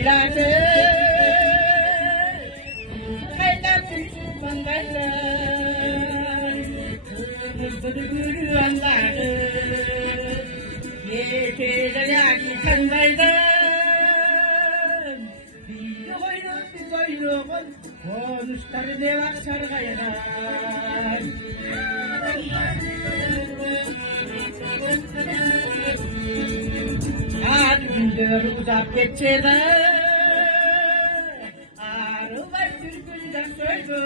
Bilası Kaynattın çıkmanlardan Kırmızı gülü Allah'ı Yeşiller yani kanlardan Bir koynuğun konuşları devak sargaylar Gündür uzak geçede Arılar türkünden soydum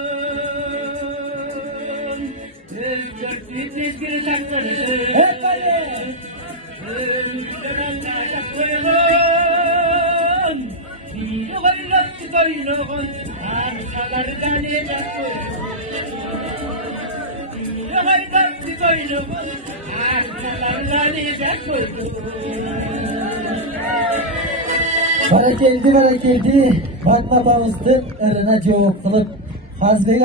Dörtlük mezgiri taktırdım Hep böyle Ömrümden Allah'a koydum Bir koyunlu koynuğun Arsalardan ecek koydum Bir koyunlu koynuğun Arsalardan ecek koydum Barakeldi Fatma babamızın ırına cevap kılıp hazbega